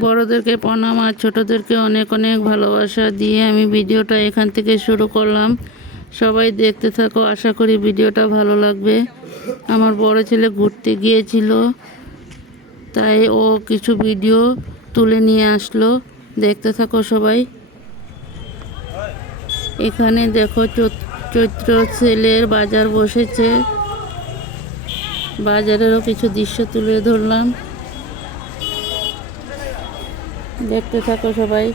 বড়োদেরকে প্রণাম আর ছোটোদেরকে অনেক অনেক ভালোবাসা দিয়ে আমি ভিডিওটা এখান থেকে শুরু করলাম। সবাই দেখতে থাকো, আশা করি ভিডিওটা ভালো লাগবে। আমার বড় ছেলে ঘুরতে গিয়েছিল, তাই ও কিছু ভিডিও তুলে নিয়ে আসলো। দেখতে থাকো সবাই। এখানে দেখো চৈত- চৈত্র সেলের বাজার বসেছে। বাজারেরও কিছু দৃশ্য তুলে ধরলাম। দেখতে থাকো সবাই।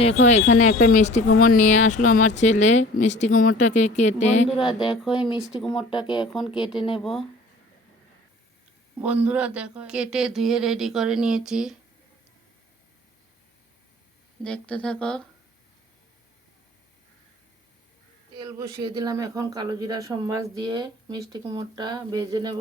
দেখো, এখানে একটা মিষ্টি কুমড় নিয়ে আসলো আমার ছেলে। মিষ্টি কুমড়টাকে কেটে বন্ধুরা, দেখো, এই মিষ্টি কুমড়টাকে এখন কেটে নেব। বন্ধুরা, দেখো, কেটে ধুয়ে রেডি করে নিয়েছি। দেখতে থাকো। তেল বসিয়ে দিলাম এখন কালো জিরা সম্বাস দিয়ে মিষ্টি কুমড়টা ভেজে নেব।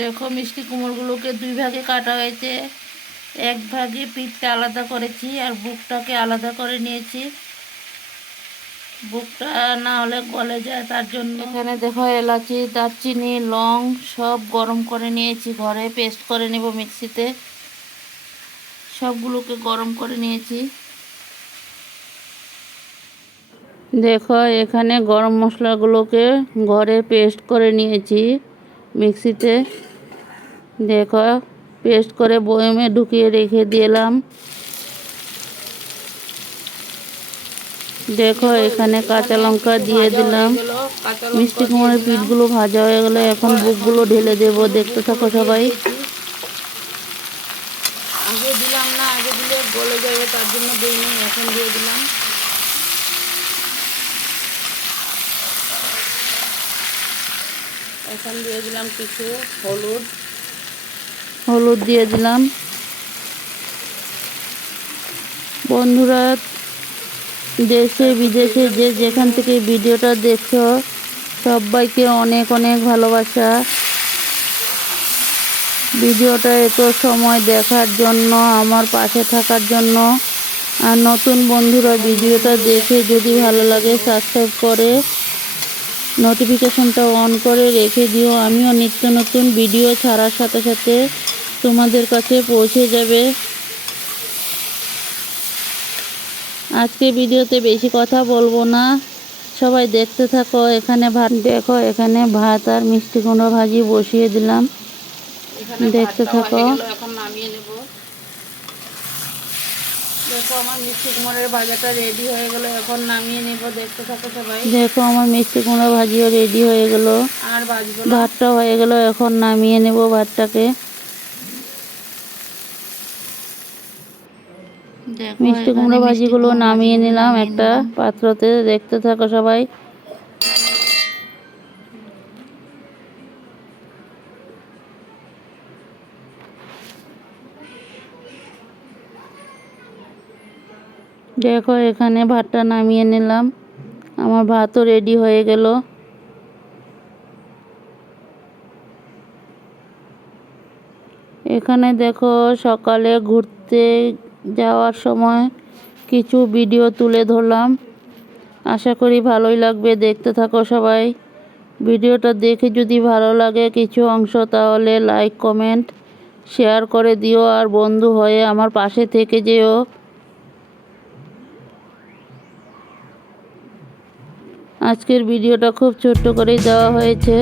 দেখো, মিষ্টি কুমড়গুলোকে দুই ভাগে কাটা হয়েছে। এক ভাগে পিঠটা আলাদা করেছি আর বুকটাকে আলাদা করে নিয়েছি। বুকটা না হলে গলে যায়, তার জন্য এখানে দেখো এলাচি, দারচিনি, লং সব গরম করে নিয়েছি ঘরে, পেস্ট করে নেব মিক্সিতে। সবগুলোকে গরম করে নিয়েছি। দেখো, এখানে গরম মশলাগুলোকে ঘরে পেস্ট করে নিয়েছি মিক্সিতে। দেখো, পেস্ট করে বয়মে ঢুকিয়ে রেখে দিলাম। দেখো, এখানে কাঁচা লঙ্কা দিয়ে দিলাম। মিষ্টি কুমড়ের পিঠগুলো ভাজা হয়ে গেলে এখন বুকগুলো ঢেলে দেব। দেখতে থাকো সবাই। আগে দিলাম না তার জন্য এখন দিয়ে দিলাম। এখন দিয়ে দিলাম কিছু হলুদ। হলুদ দিয়ে দিলাম। বন্ধুরা, দেশে, বিদেশে যে যেখান থেকে ভিডিওটা দেখছ, সবাইকে অনেক অনেক ভালোবাসা। ভিডিওটা এত সময় দেখার জন্য, আমার পাশে থাকার জন্য। আর নতুন বন্ধুরা, ভিডিওটা দেখে যদি ভালো লাগে সাবস্ক্রাইব করে নোটিফিকেশনটা অন করে রেখে দিও। আমিও নিত্য নতুন ভিডিও ছাড়ার সাথে সাথে তোমাদের কাছে পৌঁছে যাবে। আজকে ভিডিওতে বেশি কথা বলব না। সবাই দেখতে থাকো এখানে ভাত দেখো এখানে ভাত আর মিষ্টি কুমড়ো ভাজি বসিয়ে দিলাম। দেখতে থাকো। এখন নামিয়ে নেব। দেখো আমার মিষ্টি কুমড়ের ভাজাটা রেডি হয়ে গেল এখন নামিয়ে নেব দেখতে থাকো সবাই। দেখো আমার মিষ্টি কুমড়ো ভাজিও রেডি হয়ে গেল। আর ভাতটা হয়ে গেল এখন নামিয়ে নেব ভাতটাকে। মিষ্টি কুমড়ো ভাজিগুলো নামিয়ে নিলাম একটা পাত্রতে দেখতে থাকো সবাই। দেখো এখানে ভাতটা নামিয়ে নিলাম। আমার ভাতও রেডি হয়ে গেল। এখানে দেখো সকালে ঘুরতে যাওয়ার সময় কিছু ভিডিও তুলে ধরলাম। আশা করি ভালোই লাগবে। দেখতে থাকো সবাই। ভিডিওটা দেখে যদি ভালো লাগে কিছু অংশ, তাহলে লাইক কমেন্ট শেয়ার করে দিও। আর বন্ধু হয়ে আমার পাশে থেকে যেও। আজকের ভিডিওটা খুব ছোট্ট করেই দেওয়া হয়েছে।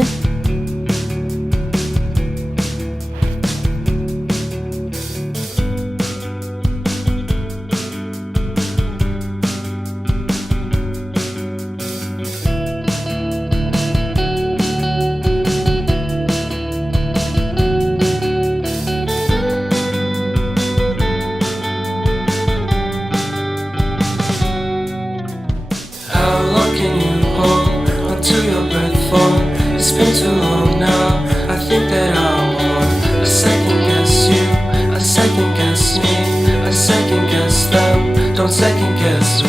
don't second guess We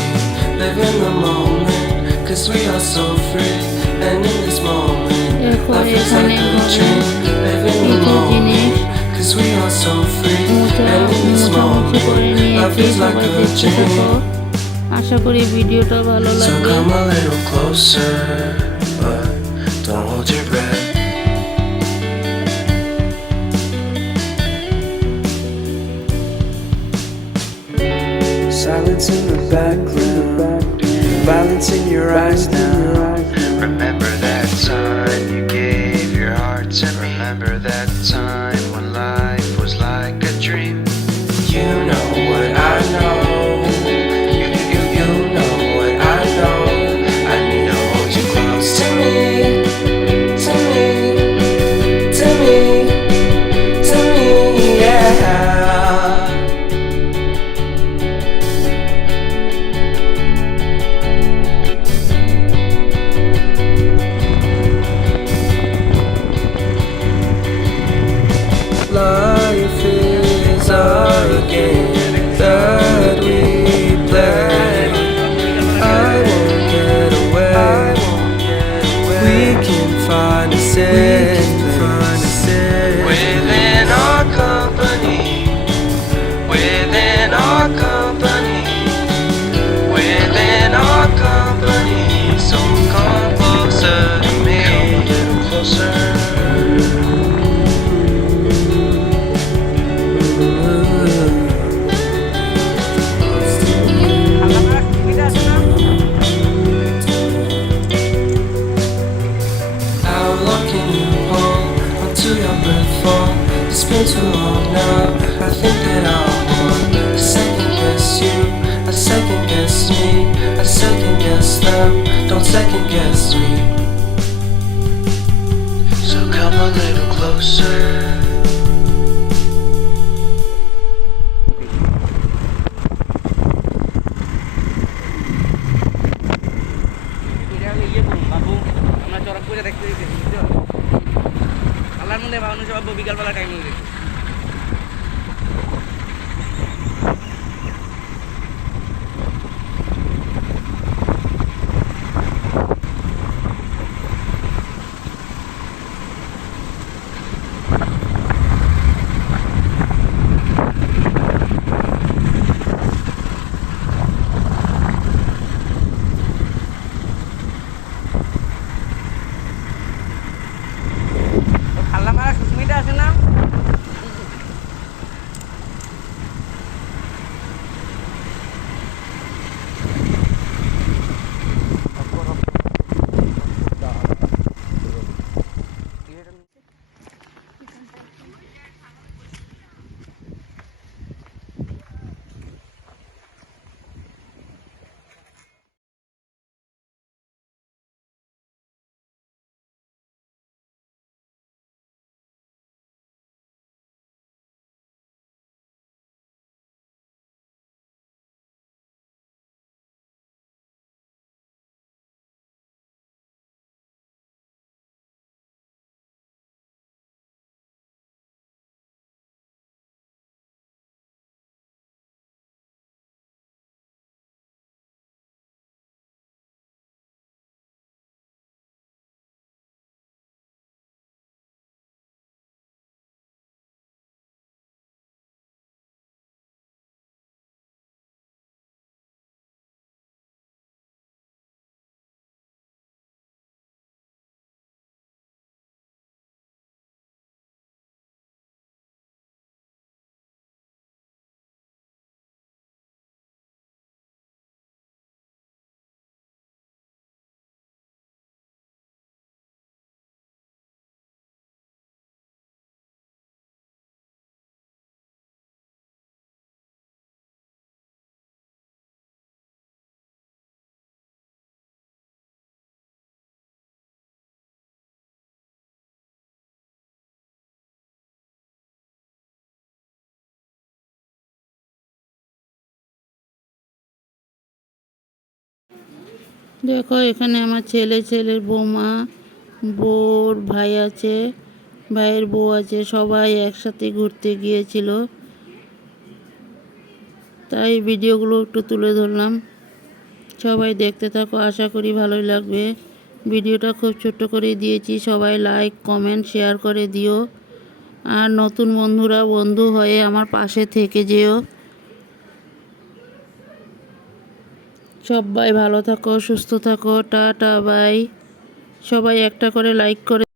live in the moment Cause we are so free And in this moment Life is like a dream Live in the moment Cause we are so free And in this moment Life is like a dream আশা করি ভিডিওটা ভালো লাগবে So Silence in the background. Violence in your eyes now. Remember that time. little closer. দেখো, এখানে আমার ছেলে, ছেলের বৌমা, বোর ভাই আছে, ভাইয়ের বউ আছে, সবাই একসাথে ঘুরতে গিয়েছিল। তাই ভিডিওগুলো একটু তুলে ধরলাম। সবাই দেখতে থাকো, আশা করি ভালোই লাগবে। ভিডিওটা খুব ছোট্ট করে দিয়েছি, সবাই লাইক, কমেন্ট, শেয়ার করে দিও। আর নতুন বন্ধুরা, বন্ধু হয়ে আমার পাশে থেকে যেও। সবাই ভালো থাকো সুস্থ থাকো টাটা বাই। সবাই একটা করে লাইক করে